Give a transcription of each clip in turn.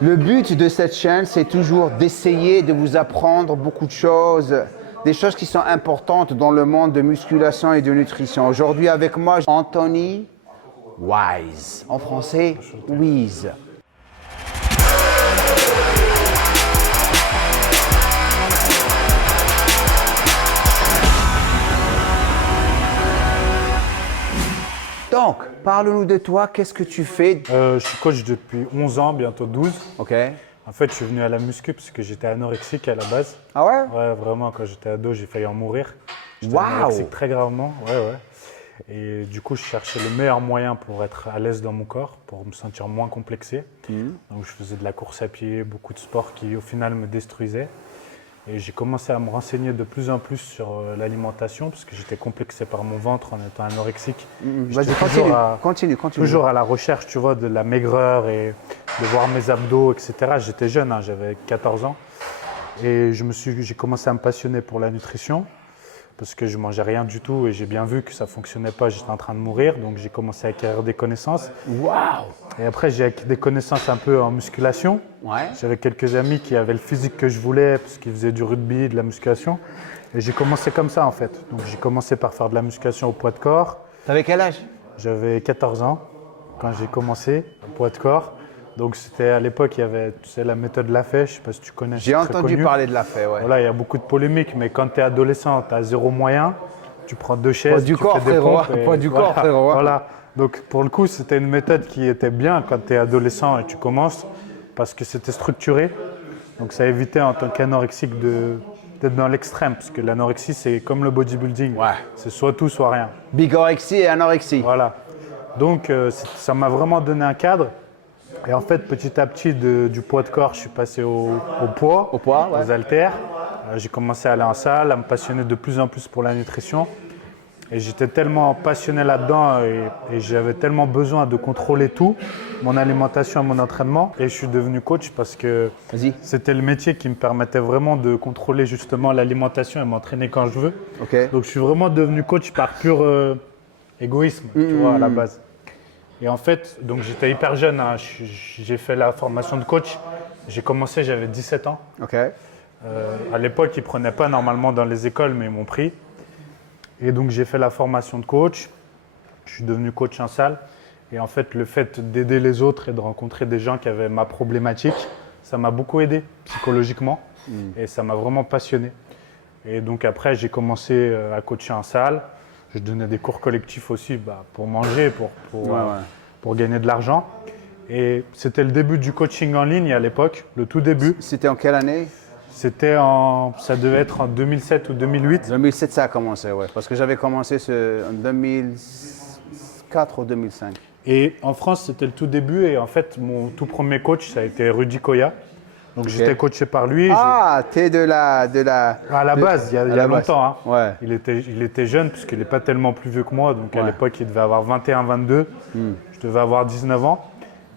Le but de cette chaîne, c'est toujours d'essayer de vous apprendre beaucoup de choses, des choses qui sont importantes dans le monde de musculation et de nutrition. Aujourd'hui avec moi, Anthony Wise. En français, Wiz. Donc, parle-nous de toi, qu'est-ce que tu fais? Je suis coach depuis 11 ans, bientôt 12. Ok. En fait, je suis venu à la muscu parce que j'étais anorexique à la base. Ah ouais? Ouais, vraiment, quand j'étais ado, j'ai failli en mourir. J'étais Waouh! anorexique très gravement, ouais. Et du coup, je cherchais le meilleur moyen pour être à l'aise dans mon corps, pour me sentir moins complexé. Donc, je faisais de la course à pied, beaucoup de sports qui, au final, me détruisaient. Et j'ai commencé à me renseigner de plus en plus sur l'alimentation parce que j'étais complexé par mon ventre en étant anorexique. Vas-y, continue. Toujours à la recherche, tu vois, de la maigreur et de voir mes abdos, etc. J'étais jeune, hein, j'avais 14 ans. Et j'ai commencé à me passionner pour la nutrition parce que je mangeais rien du tout et j'ai bien vu que ça fonctionnait pas, j'étais en train de mourir. Donc j'ai commencé à acquérir des connaissances. Waouh! Et après, j'ai acquis des connaissances un peu en musculation. Ouais. J'avais quelques amis qui avaient le physique que je voulais parce qu'ils faisaient du rugby, de la musculation. Et j'ai commencé comme ça en fait. Donc j'ai commencé par faire de la musculation au poids de corps. T'avais quel âge? J'avais 14 ans quand j'ai commencé au poids de corps. Donc c'était à l'époque, il y avait la méthode Lafay, je ne sais pas si tu connais. J'ai entendu parler de Lafay, ouais. Voilà, il y a beaucoup de polémiques, mais quand tu es adolescent, tu as zéro moyen, tu prends deux chaises, Poids du tu corps, fais des frérot. pompes. Poids du corps, frérot. Voilà. Donc pour le coup, c'était une méthode qui était bien quand tu es adolescent et tu commences, parce que c'était structuré. Donc ça évitait en tant qu'anorexique d'être dans l'extrême, parce que l'anorexie, c'est comme le bodybuilding. Ouais. C'est soit tout, soit rien. Bigorexie et anorexie. Voilà. Donc ça m'a vraiment donné un cadre. Et en fait, petit à petit, du poids de corps, je suis passé au poids, ouais. aux haltères. J'ai commencé à aller en salle, à me passionner de plus en plus pour la nutrition. Et j'étais tellement passionné là-dedans et j'avais tellement besoin de contrôler tout, mon alimentation et mon entraînement. Et je suis devenu coach parce que c'était le métier qui me permettait vraiment de contrôler justement l'alimentation et m'entraîner quand je veux. Okay. Donc je suis vraiment devenu coach par pur égoïsme, tu vois, à la base. Et en fait, donc j'étais hyper jeune, hein. J'ai fait la formation de coach. J'ai commencé, j'avais 17 ans. Okay. À l'époque, ils ne prenaient pas normalement dans les écoles, mais ils m'ont pris. Et donc j'ai fait la formation de coach. Je suis devenu coach en salle. Et en fait, le fait d'aider les autres et de rencontrer des gens qui avaient ma problématique, ça m'a beaucoup aidé psychologiquement. Et ça m'a vraiment passionné. Et donc après, j'ai commencé à coacher en salle. Je donnais des cours collectifs aussi pour manger, pour gagner de l'argent. Et c'était le début du coaching en ligne à l'époque, le tout début. C'était en quelle année? Ça devait être en 2007 ou 2008. 2007, ça a commencé, ouais. Parce que j'avais commencé en 2004 ou 2005. Et en France, c'était le tout début. Et en fait, mon tout premier coach, ça a été Rudy Koya. Donc j'étais coaché par lui. Ah, t'es de la... À la base, il y a longtemps. Hein. Ouais. Il était jeune, puisqu'il n'est pas tellement plus vieux que moi. Donc à l'époque, il devait avoir 21, 22. Je devais avoir 19 ans.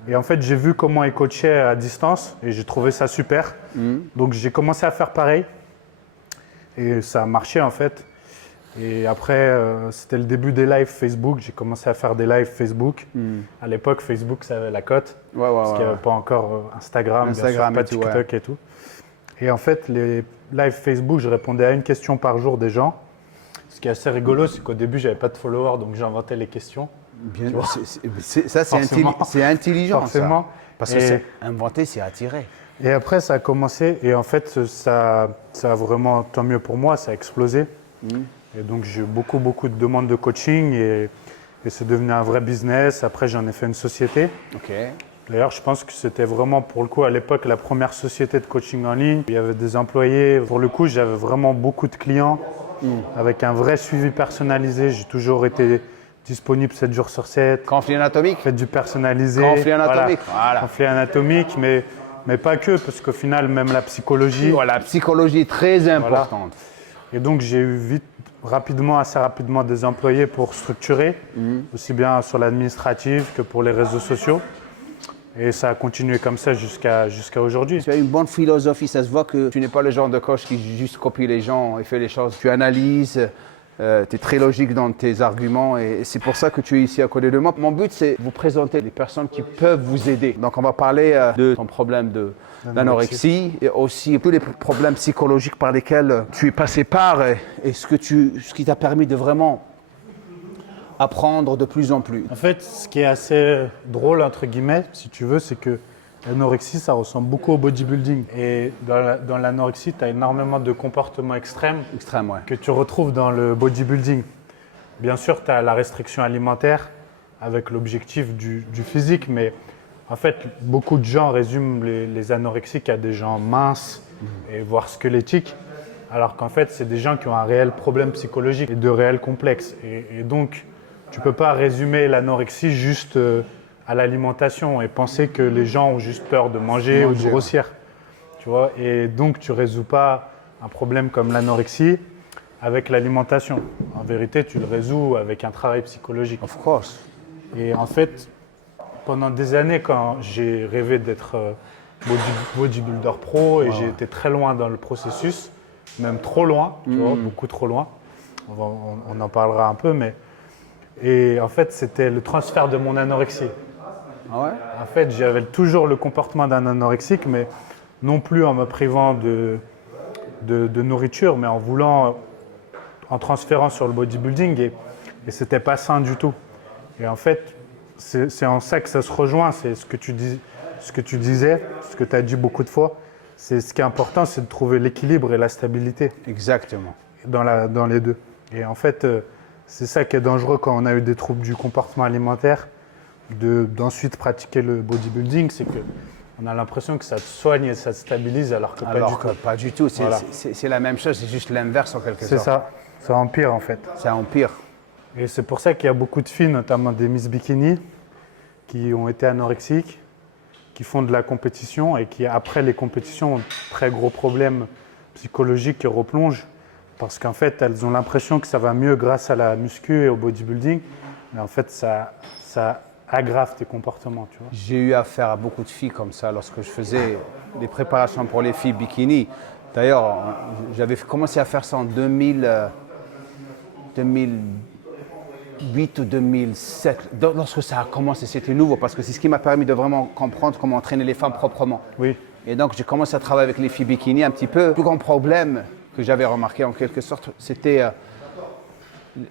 Et en fait, j'ai vu comment il coachait à distance et j'ai trouvé ça super. Donc j'ai commencé à faire pareil. Et ça a marché en fait. Et après, c'était le début des lives Facebook. J'ai commencé à faire des lives Facebook. À l'époque, Facebook, ça avait la cote. Parce qu'il n'y avait pas encore Instagram, bien sûr, pas TikTok et tout. Et en fait, les lives Facebook, je répondais à une question par jour des gens. Ce qui est assez rigolo, c'est qu'au début, je n'avais pas de followers, donc j'inventais les questions. Bien, ça, c'est intelligent. Forcément. Ça. Parce que inventer, c'est attirer. Et après, ça a commencé. Et en fait, ça a vraiment, tant mieux pour moi, ça a explosé. Et donc, j'ai eu beaucoup de demandes de coaching et c'est devenu un vrai business. Après, j'en ai fait une société. Okay. D'ailleurs, je pense que c'était vraiment, pour le coup, à l'époque, la première société de coaching en ligne. Il y avait des employés. Pour le coup, j'avais vraiment beaucoup de clients avec un vrai suivi personnalisé. J'ai toujours été disponible 7 jours sur 7. Conflit anatomique. Fait du personnalisé. Conflit anatomique. Voilà. Conflit anatomique, mais pas que, parce qu'au final, même la psychologie. Voilà, la psychologie est très importante. Et donc, j'ai eu assez rapidement des employés pour structurer, aussi bien sur l'administratif que pour les réseaux sociaux. Et ça a continué comme ça jusqu'à aujourd'hui. Tu as une bonne philosophie, ça se voit que tu n'es pas le genre de coach qui juste copie les gens et fait les choses. Tu analyses, Tu es très logique dans tes arguments et c'est pour ça que tu es ici à côté de moi. Mon but, c'est de vous présenter les personnes qui peuvent vous aider. Donc, on va parler de ton problème d'anorexie et aussi tous les problèmes psychologiques par lesquels tu es passé par et ce qui t'a permis de vraiment apprendre de plus en plus. En fait, ce qui est assez drôle, entre guillemets, si tu veux, c'est que l'anorexie, ça ressemble beaucoup au bodybuilding. Et dans l'anorexie, tu as énormément de comportements extrêmes que tu retrouves dans le bodybuilding. Bien sûr, tu as la restriction alimentaire avec l'objectif du physique, mais en fait, beaucoup de gens résument les anorexiques à des gens minces et voire squelettiques, alors qu'en fait, c'est des gens qui ont un réel problème psychologique et de réels complexes. Et donc, tu ne peux pas résumer l'anorexie juste à l'alimentation et penser que les gens ont juste peur de manger ou de grossir. Tu vois? Et donc, tu ne résous pas un problème comme l'anorexie avec l'alimentation. En vérité, tu le résous avec un travail psychologique. Of course. Et en fait, pendant des années, quand j'ai rêvé d'être bodybuilder pro et j'ai été très loin dans le processus, même trop loin, tu vois, beaucoup trop loin. On en parlera un peu, mais... Et en fait, c'était le transfert de mon anorexie. Ah ouais? En fait, j'avais toujours le comportement d'un anorexique, mais non plus en me privant de nourriture, mais en transférant sur le bodybuilding. Et c'était pas sain du tout. Et en fait, c'est en ça que ça se rejoint. C'est ce que tu disais, ce que tu as dit beaucoup de fois. C'est ce qui est important, c'est de trouver l'équilibre et la stabilité. Exactement. Dans les deux. Et en fait, c'est ça qui est dangereux quand on a eu des troubles du comportement alimentaire, d'ensuite pratiquer le bodybuilding, c'est qu'on a l'impression que ça te soigne et ça te stabilise, alors que pas du tout. Voilà. C'est la même chose, c'est juste l'inverse en quelque sorte. C'est ça, ça empire en fait. Ça empire. Et c'est pour ça qu'il y a beaucoup de filles, notamment des Miss Bikini, qui ont été anorexiques, qui font de la compétition et qui, après les compétitions, ont de très gros problèmes psychologiques qui replongent. Parce qu'en fait, elles ont l'impression que ça va mieux grâce à la muscu et au bodybuilding. Mais en fait, ça aggrave tes comportements, tu vois. J'ai eu affaire à beaucoup de filles comme ça lorsque je faisais des préparations pour les filles bikini. D'ailleurs, j'avais commencé à faire ça en 2008 ou 2007. Lorsque ça a commencé, c'était nouveau parce que c'est ce qui m'a permis de vraiment comprendre comment entraîner les femmes proprement. Oui. Et donc, j'ai commencé à travailler avec les filles bikini un petit peu. Le plus grand problème que j'avais remarqué en quelque sorte, c'était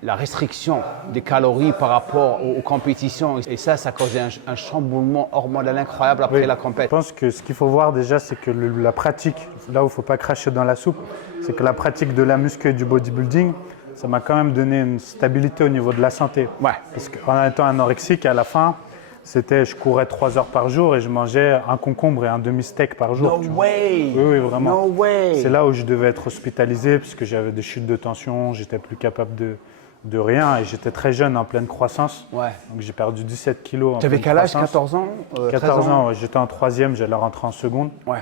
la restriction des calories par rapport aux compétitions. Et ça causait un chamboulement hormonal incroyable après la compétition. Je pense que ce qu'il faut voir déjà, c'est que la pratique, là où il ne faut pas cracher dans la soupe, c'est que la pratique de la muscu et du bodybuilding, ça m'a quand même donné une stabilité au niveau de la santé. Ouais. Parce qu'en étant anorexique, à la fin, je courais 3 heures par jour et je mangeais un concombre et un demi-steak par jour. No way! Oui, vraiment. No way! C'est là où je devais être hospitalisé parce que j'avais des chutes de tension, j'étais plus capable de rien et j'étais très jeune, en pleine croissance. Ouais. Donc j'ai perdu 17 kilos. Tu avais quel âge? 14 ans? 14 ans, ouais. J'étais en 3e, j'allais rentrer en seconde. Ouais.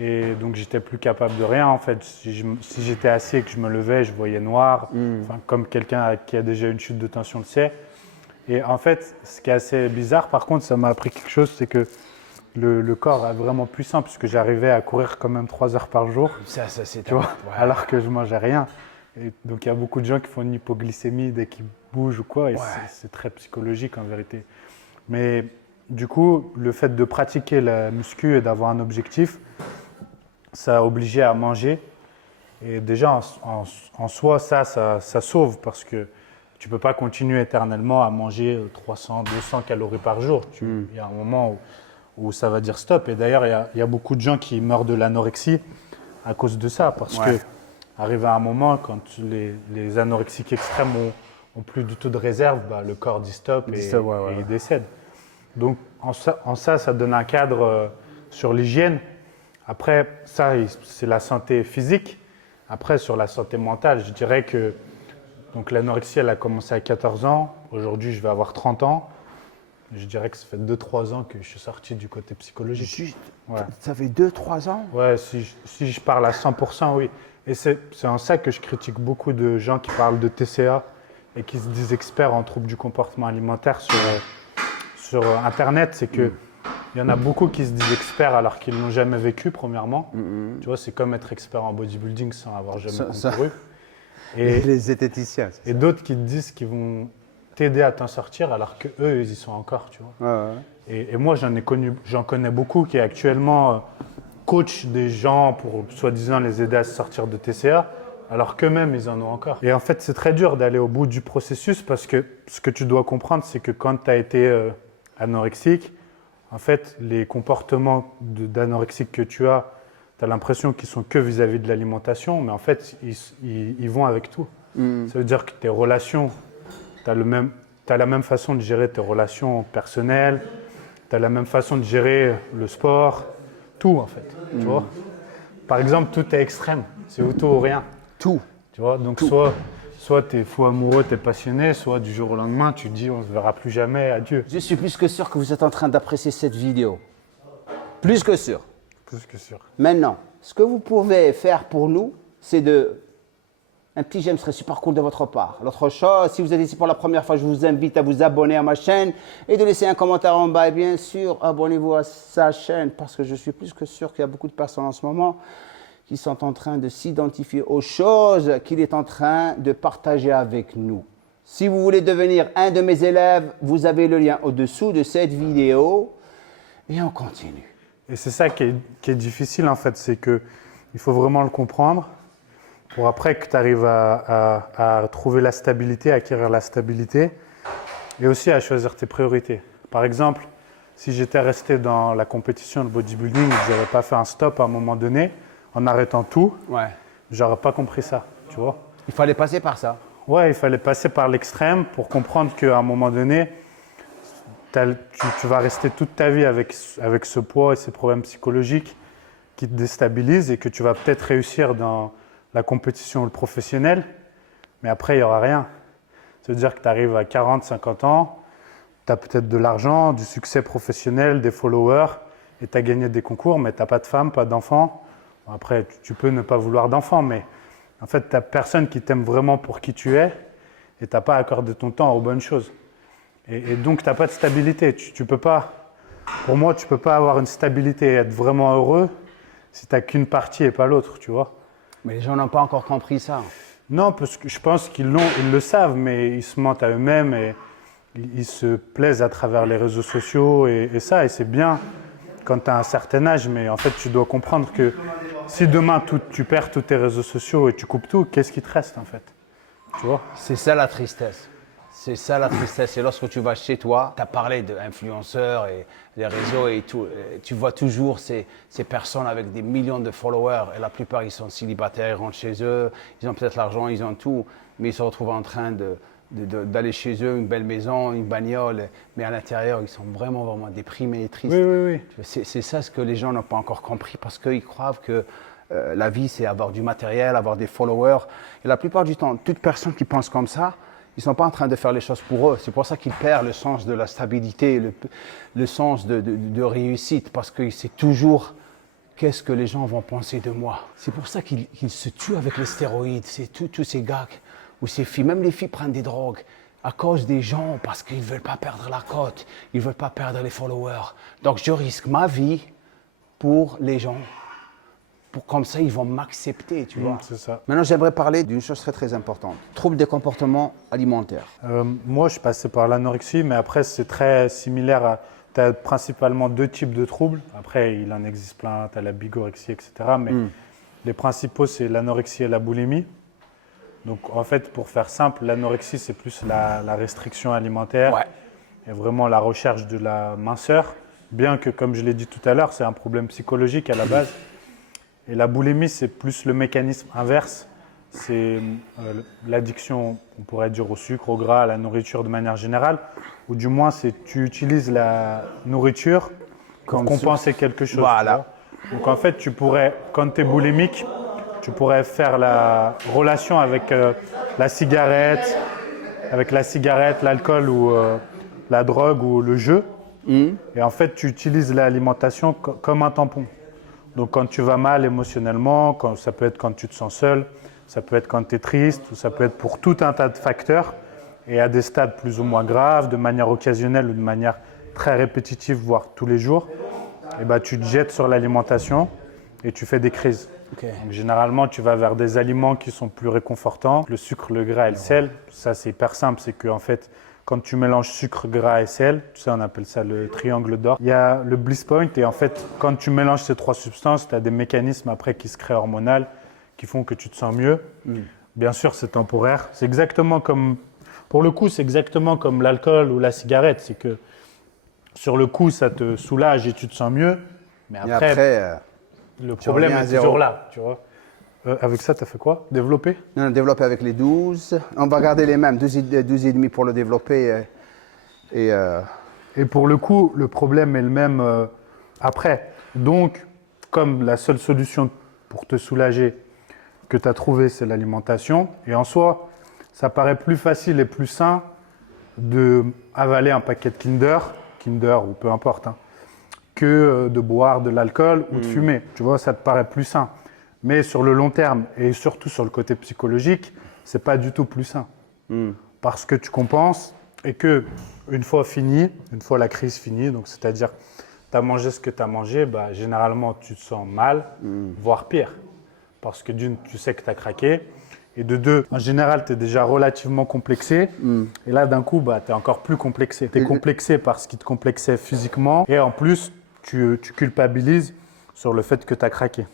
Et donc j'étais plus capable de rien en fait. Si j'étais assis et que je me levais, je voyais noir. Enfin, comme quelqu'un qui a déjà une chute de tension le sait. Et en fait, ce qui est assez bizarre, par contre, ça m'a appris quelque chose, c'est que le corps est vraiment puissant puisque j'arrivais à courir quand même 3 heures par jour. Ça c'est tu vois, ouais. alors que je mangeais rien. Et donc il y a beaucoup de gens qui font une hypoglycémie dès qu'ils bougent ou quoi, et c'est très psychologique en vérité. Mais du coup, le fait de pratiquer la muscu et d'avoir un objectif, ça a obligé à manger. Et déjà, en soi, ça sauve parce que tu ne peux pas continuer éternellement à manger 300, 200 calories par jour. Il y a un moment où ça va dire stop. Et d'ailleurs, il y a beaucoup de gens qui meurent de l'anorexie à cause de ça. Parce que, arrivé à un moment, quand les anorexiques extrêmes ont plus du tout de réserve, le corps dit stop et il décède. Donc, en ça donne un cadre sur l'hygiène. Après, ça, c'est la santé physique. Après, sur la santé mentale, je dirais que donc, l'anorexie, elle a commencé à 14 ans. Aujourd'hui, je vais avoir 30 ans. Je dirais que ça fait 2-3 ans que je suis sorti du côté psychologique. Juste, ça fait 2-3 ans? Ouais, si je parle à 100%, oui. Et c'est en ça que je critique beaucoup de gens qui parlent de TCA et qui se disent experts en troubles du comportement alimentaire sur Internet. C'est qu'il y en a beaucoup qui se disent experts alors qu'ils n'ont jamais vécu, premièrement. Tu vois, c'est comme être expert en bodybuilding sans avoir jamais concouru. Et, Les zététiciens. et d'autres qui te disent qu'ils vont t'aider à t'en sortir alors que eux, ils y sont encore, tu vois. Ouais, ouais. Et moi, j'en connais beaucoup qui actuellement coachent des gens pour soi-disant les aider à se sortir de TCA, alors qu'eux-mêmes, ils en ont encore. Et en fait, c'est très dur d'aller au bout du processus parce que ce que tu dois comprendre, c'est que quand tu as été anorexique, en fait, les comportements d'anorexique que tu as l'impression qu'ils sont que vis-à-vis de l'alimentation, mais en fait, ils vont avec tout. Ça veut dire que tes relations, tu as la même façon de gérer tes relations personnelles, tu as la même façon de gérer le sport, tout en fait. Tu vois. Par exemple, tout est extrême, c'est ou tout ou rien. Tout. Tu vois, donc soit tu es fou amoureux, tu es passionné, soit du jour au lendemain, tu te dis on ne se verra plus jamais, adieu. Je suis plus que sûr que vous êtes en train d'apprécier cette vidéo. Plus que sûr. Plus que sûr. Maintenant, ce que vous pouvez faire pour nous, c'est un petit j'aime serait super cool de votre part. L'autre chose, si vous êtes ici pour la première fois, je vous invite à vous abonner à ma chaîne et de laisser un commentaire en bas. Et bien sûr, abonnez-vous à sa chaîne parce que je suis plus que sûr qu'il y a beaucoup de personnes en ce moment qui sont en train de s'identifier aux choses qu'il est en train de partager avec nous. Si vous voulez devenir un de mes élèves, vous avez le lien au-dessous de cette vidéo et on continue. Et c'est ça qui est difficile en fait, c'est qu'il faut vraiment le comprendre pour après que tu arrives à trouver la stabilité, à acquérir la stabilité et aussi à choisir tes priorités. Par exemple, si j'étais resté dans la compétition de bodybuilding et que je n'avais pas fait un stop à un moment donné, en arrêtant tout, j'aurais pas compris ça, tu vois. Il fallait passer par ça. Ouais, il fallait passer par l'extrême pour comprendre qu'à un moment donné, tu vas rester toute ta vie avec ce poids et ces problèmes psychologiques qui te déstabilisent et que tu vas peut-être réussir dans la compétition ou le professionnel, mais après, il n'y aura rien. Ça veut dire que tu arrives à 40, 50 ans, tu as peut-être de l'argent, du succès professionnel, des followers, et tu as gagné des concours, mais tu n'as pas de femme, pas d'enfant. Bon, après, tu peux ne pas vouloir d'enfant, mais en fait, tu n'as personne qui t'aime vraiment pour qui tu es et tu n'as pas accordé ton temps aux bonnes choses. Et donc, tu n'as pas de stabilité. Tu peux pas, pour moi, tu ne peux pas avoir une stabilité et être vraiment heureux si tu n'as qu'une partie et pas l'autre, tu vois. Mais les gens n'ont pas encore compris ça. Non, parce que je pense qu'ils le savent, mais ils se mentent à eux-mêmes et ils se plaisent à travers les réseaux sociaux et c'est bien quand tu as un certain âge, mais en fait, tu dois comprendre que si demain tu perds tous tes réseaux sociaux et tu coupes tout, qu'est-ce qui te reste en fait? Tu vois? C'est ça la tristesse. C'est ça la tristesse. Et lorsque tu vas chez toi, tu as parlé d'influenceurs et des réseaux et tout. Et tu vois toujours ces personnes avec des millions de followers. Et la plupart, ils sont célibataires, ils rentrent chez eux. Ils ont peut-être l'argent, ils ont tout. Mais ils se retrouvent en train d'aller chez eux, une belle maison, une bagnole. Mais à l'intérieur, ils sont vraiment, vraiment déprimés et tristes. Oui. C'est ça ce que les gens n'ont pas encore compris. Parce qu'ils croient que la vie, c'est avoir du matériel, avoir des followers. Et la plupart du temps, toute personne qui pense comme ça, ils ne sont pas en train de faire les choses pour eux. C'est pour ça qu'ils perdent le sens de la stabilité, le sens de réussite, parce que c'est toujours qu'est-ce que les gens vont penser de moi. C'est pour ça qu'ils se tuent avec les stéroïdes. C'est tous ces gars ou ces filles, même les filles prennent des drogues à cause des gens, parce qu'ils ne veulent pas perdre la cote, ils ne veulent pas perdre les followers. Donc je risque ma vie pour les gens. Comme ça, ils vont m'accepter, tu vois. C'est ça. Maintenant, j'aimerais parler d'une chose très, très importante. Troubles des comportements alimentaires. Moi, je passais par l'anorexie, mais après, c'est très similaire à... Tu as principalement deux types de troubles. Après, il en existe plein. Tu as la bigorexie, etc. Mais les principaux, c'est l'anorexie et la boulimie. Donc, en fait, pour faire simple, l'anorexie, c'est plus la restriction alimentaire et vraiment la recherche de la minceur. Bien que, comme je l'ai dit tout à l'heure, c'est un problème psychologique à la base. Et la boulimie, c'est plus le mécanisme inverse. C'est l'addiction, on pourrait dire, au sucre, au gras, à la nourriture de manière générale. Ou du moins, c'est tu utilises la nourriture pour compenser quelque chose. Voilà. Donc en fait, tu pourrais, quand tu es boulimique, tu pourrais faire la relation avec la cigarette, l'alcool ou la drogue ou le jeu. Et en fait, tu utilises l'alimentation comme un tampon. Donc quand tu vas mal émotionnellement, ça peut être quand tu te sens seul, ça peut être quand tu es triste, ou ça peut être pour tout un tas de facteurs, et à des stades plus ou moins graves, de manière occasionnelle ou de manière très répétitive, voire tous les jours, et tu te jettes sur l'alimentation et tu fais des crises. Okay. Donc, généralement, tu vas vers des aliments qui sont plus réconfortants. Le sucre, le gras et le sel, ça c'est hyper simple. C'est qu'en fait, quand tu mélanges sucre, gras et sel, tu sais, on appelle ça le triangle d'or. Il y a le bliss point et en fait, quand tu mélanges ces trois substances, tu as des mécanismes après qui se créent hormonaux qui font que tu te sens mieux. Bien sûr, c'est temporaire. C'est exactement comme, pour le coup, c'est exactement comme l'alcool ou la cigarette. C'est que sur le coup, ça te soulage et tu te sens mieux. Mais après, le problème est toujours là, tu vois. Avec ça, tu as fait quoi? Développer? Non, développer avec les 12. On va garder les mêmes, 12,5 pour le développer. Et pour le coup, le problème est le même après. Donc, comme la seule solution pour te soulager que tu as trouvé, c'est l'alimentation. Et en soi, ça paraît plus facile et plus sain de avaler un paquet de Kinder ou peu importe, hein, que de boire de l'alcool ou de fumer. Tu vois, ça te paraît plus sain. Mais sur le long terme et surtout sur le côté psychologique, c'est pas du tout plus sain. Parce que tu compenses et que une fois la crise finie, donc c'est-à-dire tu as mangé ce que tu as mangé, bah, généralement tu te sens mal, voire pire. Parce que d'une, tu sais que tu as craqué. Et de deux, en général, tu es déjà relativement complexé. Et là, d'un coup, bah, tu es encore plus complexé. Tu es complexé par ce qui te complexait physiquement. Et en plus, tu culpabilises sur le fait que tu as craqué.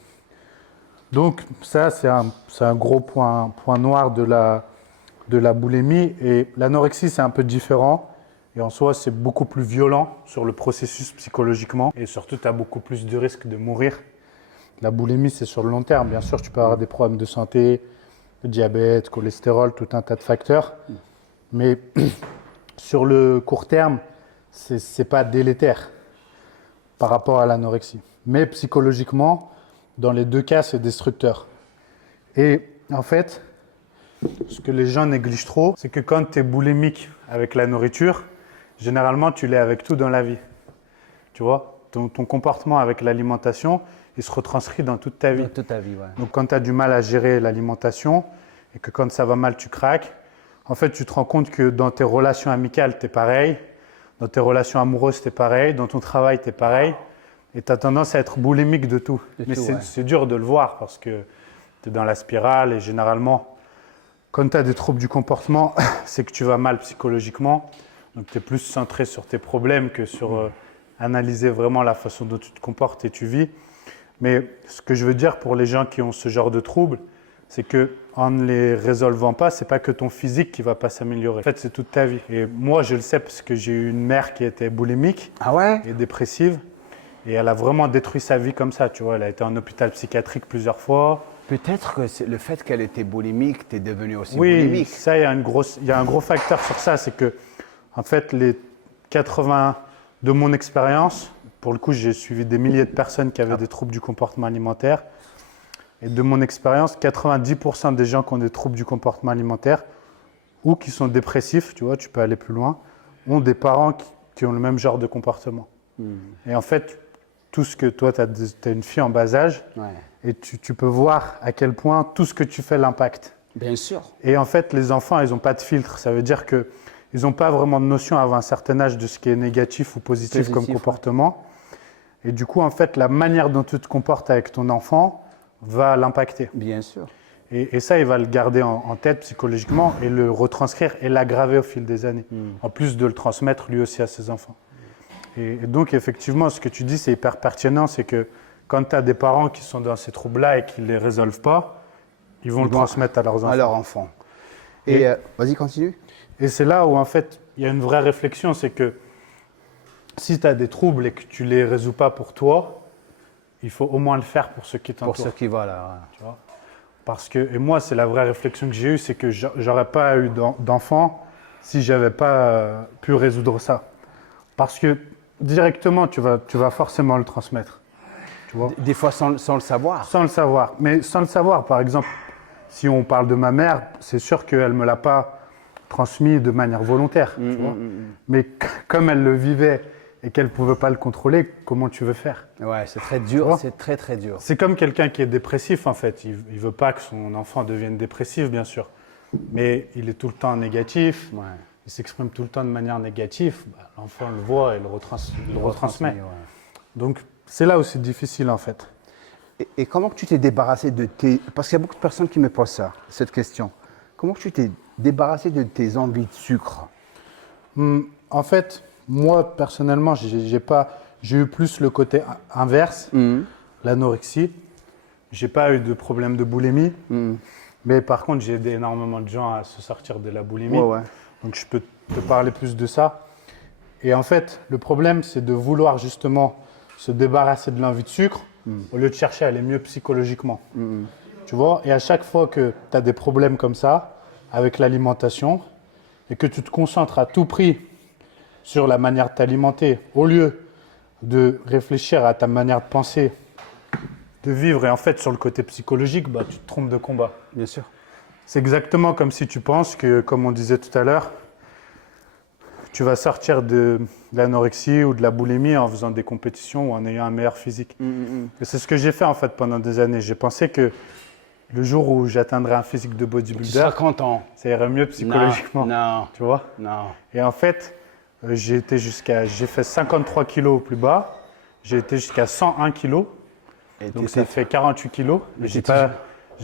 Donc ça, c'est un gros point noir de la boulimie. Et l'anorexie, c'est un peu différent. Et en soi, c'est beaucoup plus violent sur le processus psychologiquement. Et surtout, tu as beaucoup plus de risques de mourir. La boulimie, c'est sur le long terme. Bien sûr, tu peux avoir des problèmes de santé, de diabète, cholestérol, tout un tas de facteurs. Mais sur le court terme, ce n'est pas délétère par rapport à l'anorexie. Mais psychologiquement, dans les deux cas, c'est destructeur. Et en fait, ce que les gens négligent trop, c'est que quand tu es boulimique avec la nourriture, généralement, tu l'es avec tout dans la vie. Tu vois, ton comportement avec l'alimentation, il se retranscrit dans toute ta vie. Dans toute ta vie, ouais. Donc, quand tu as du mal à gérer l'alimentation et que quand ça va mal, tu craques, en fait, tu te rends compte que dans tes relations amicales, tu es pareil. Dans tes relations amoureuses, tu es pareil. Dans ton travail, tu es pareil. Et tu as tendance à être boulimique de tout. Mais c'est dur de le voir parce que tu es dans la spirale et généralement, quand tu as des troubles du comportement, c'est que tu vas mal psychologiquement. Donc, tu es plus centré sur tes problèmes que sur analyser vraiment la façon dont tu te comportes et tu vis. Mais ce que je veux dire pour les gens qui ont ce genre de troubles, c'est qu'en ne les résolvant pas, ce n'est pas que ton physique qui ne va pas s'améliorer. En fait, c'est toute ta vie. Et moi, je le sais parce que j'ai eu une mère qui était boulimique et dépressive. Et elle a vraiment détruit sa vie comme ça, tu vois. Elle a été en hôpital psychiatrique plusieurs fois. Peut-être que c'est le fait qu'elle était boulimique, tu es devenu aussi boulimique. Oui, ça, il y a un gros facteur sur ça. C'est que, en fait, les 80 de mon expérience, pour le coup, j'ai suivi des milliers de personnes qui avaient des troubles du comportement alimentaire. Et de mon expérience, 90% des gens qui ont des troubles du comportement alimentaire ou qui sont dépressifs, tu vois, tu peux aller plus loin, ont des parents qui ont le même genre de comportement. Et en fait, tout ce que toi, tu as une fille en bas âge, et tu peux voir à quel point tout ce que tu fais l'impacte. Bien sûr. Et en fait, les enfants, ils n'ont pas de filtre. Ça veut dire qu'ils n'ont pas vraiment de notion avant un certain âge de ce qui est négatif ou positif comme comportement. Et du coup, en fait, la manière dont tu te comportes avec ton enfant va l'impacter. Bien sûr. Et ça, il va le garder en tête psychologiquement et le retranscrire et l'aggraver au fil des années. En plus de le transmettre lui aussi à ses enfants. Et donc, effectivement, ce que tu dis, c'est hyper pertinent. C'est que quand tu as des parents qui sont dans ces troubles-là et qui ne les résolvent pas, ils vont le transmettre à leurs enfants. À leurs enfants. Et vas-y, continue. Et c'est là où, en fait, il y a une vraie réflexion. C'est que si tu as des troubles et que tu ne les résous pas pour toi, il faut au moins le faire pour ceux qui t'entourent. Pour ceux qui vont là. Tu vois, parce que, et moi, c'est la vraie réflexion que j'ai eue, c'est que j'aurais pas eu d'enfant si j'avais pas pu résoudre ça. Parce que directement, tu vas forcément le transmettre. Tu vois. Des fois sans le savoir. Sans le savoir. Mais sans le savoir, par exemple, si on parle de ma mère, c'est sûr qu'elle ne me l'a pas transmis de manière volontaire. Tu vois. Mais comme elle le vivait et qu'elle ne pouvait pas le contrôler, comment tu veux faire? Ouais, c'est très dur, c'est très très dur. C'est comme quelqu'un qui est dépressif en fait. Il ne veut pas que son enfant devienne dépressif, bien sûr. Mais il est tout le temps négatif, il s'exprime tout le temps de manière négative. Bah, l'enfant le voit et le retransmet. Ouais. Donc c'est là où c'est difficile en fait. Et comment que tu t'es débarrassé de tes... Parce qu'il y a beaucoup de personnes qui me posent ça, cette question. Comment que tu t'es débarrassé de tes envies de sucre? En fait, moi, personnellement, j'ai eu plus le côté inverse, l'anorexie. J'ai pas eu de problème de boulimie. Mais par contre, j'ai aidé énormément de gens à se sortir de la boulimie. Ouais. Donc, je peux te parler plus de ça. Et en fait, le problème, c'est de vouloir justement se débarrasser de l'envie de sucre au lieu de chercher à aller mieux psychologiquement. Tu vois? Et à chaque fois que tu as des problèmes comme ça avec l'alimentation et que tu te concentres à tout prix sur la manière de t'alimenter au lieu de réfléchir à ta manière de penser, de vivre et en fait sur le côté psychologique, bah, tu te trompes de combat. Bien sûr. C'est exactement comme si tu penses que, comme on disait tout à l'heure, tu vas sortir de l'anorexie ou de la boulimie en faisant des compétitions ou en ayant un meilleur physique. Et c'est ce que j'ai fait en fait pendant des années. J'ai pensé que le jour où j'atteindrais un physique de Tu bodybuilder, seras content. ça irait mieux psychologiquement. Non. Tu vois? Non. Et en fait, j'ai fait 53 kilos au plus bas, j'ai été jusqu'à 101 kilos, donc ça fait 48 kilos, mais j'ai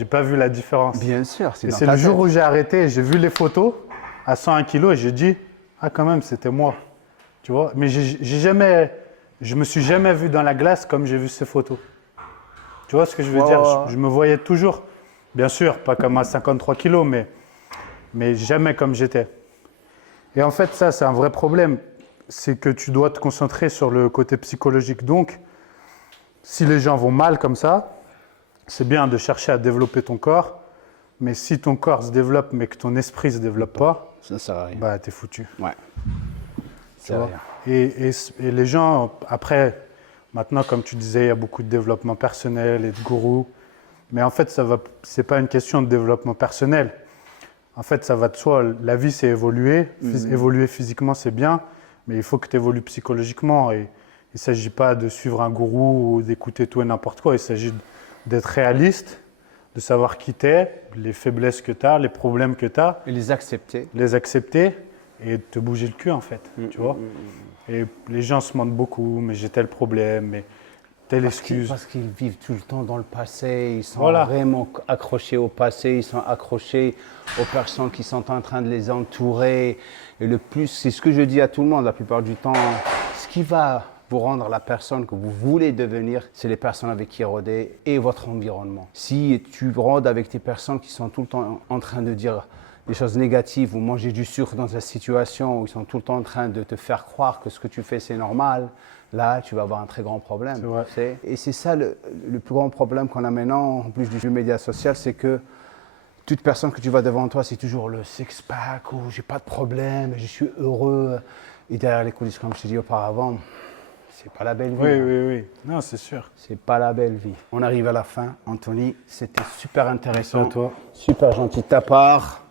pas vu la différence. Bien sûr. Et c'est le jour où j'ai arrêté, j'ai vu les photos à 101 kilos et j'ai dit, ah quand même, c'était moi. Tu vois? Mais je me suis jamais vu dans la glace comme j'ai vu ces photos. Tu vois ce que je veux dire? Je me voyais toujours, bien sûr, pas comme à 53 kilos, mais jamais comme j'étais. Et en fait, ça, c'est un vrai problème. C'est que tu dois te concentrer sur le côté psychologique. Donc, si les gens vont mal comme ça, c'est bien de chercher à développer ton corps. Mais si ton corps se développe, mais que ton esprit ne se développe pas, ça ne sert à rien. bah, t'es foutu. Ouais. Tu vois? Et les gens, après, maintenant, comme tu disais, il y a beaucoup de développement personnel et de gourous. Mais en fait, c'est pas une question de développement personnel. En fait, ça va de soi. La vie, c'est évoluer. Évoluer physiquement, c'est bien, mais il faut que tu évolues psychologiquement. Et il ne s'agit pas de suivre un gourou ou d'écouter tout et n'importe quoi. Il s'agit d'être réaliste, de savoir qui tu es, les faiblesses que tu as, les problèmes que tu as. Et les accepter. Les accepter et de te bouger le cul, en fait. Tu vois? Et les gens se mentent beaucoup, mais j'ai tel problème, mais telle excuse. Parce qu'ils vivent tout le temps dans le passé, ils sont vraiment accrochés au passé, ils sont accrochés aux personnes qui sont en train de les entourer. Et le plus, c'est ce que je dis à tout le monde la plupart du temps, ce qui va vous rendre la personne que vous voulez devenir, c'est les personnes avec qui rôder et votre environnement. Si tu rôdes avec des personnes qui sont tout le temps en train de dire des choses négatives ou manger du sucre dans une situation où ils sont tout le temps en train de te faire croire que ce que tu fais c'est normal, là tu vas avoir un très grand problème. C'est vrai. Tu sais. Et c'est ça le plus grand problème qu'on a maintenant, en plus du média social, c'est que toute personne que tu vois devant toi, c'est toujours le six-pack, ou j'ai pas de problème, je suis heureux. Et derrière les coulisses, comme je t'ai dit auparavant, c'est pas la belle vie. Oui. Non, c'est sûr. C'est pas la belle vie. On arrive à la fin, Anthony. C'était super intéressant. Merci à toi. Super gentil de ta part.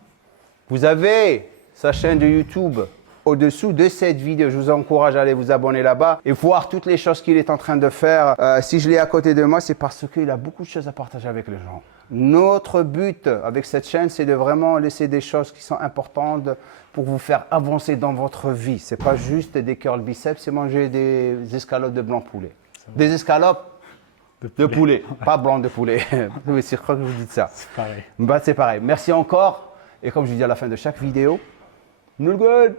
Vous avez sa chaîne de YouTube au-dessous de cette vidéo. Je vous encourage à aller vous abonner là-bas et voir toutes les choses qu'il est en train de faire. Si je l'ai à côté de moi, c'est parce qu'il a beaucoup de choses à partager avec les gens. Notre but avec cette chaîne, c'est de vraiment laisser des choses qui sont importantes pour vous faire avancer dans votre vie. Ce n'est pas juste des curls biceps, c'est manger des escalopes de blanc poulet. Des escalopes de poulet, pas blanc de poulet. Oui, c'est quoi que vous dites ça? C'est pareil. Bah, c'est pareil. Merci encore. Et comme je dis à la fin de chaque vidéo, nul good.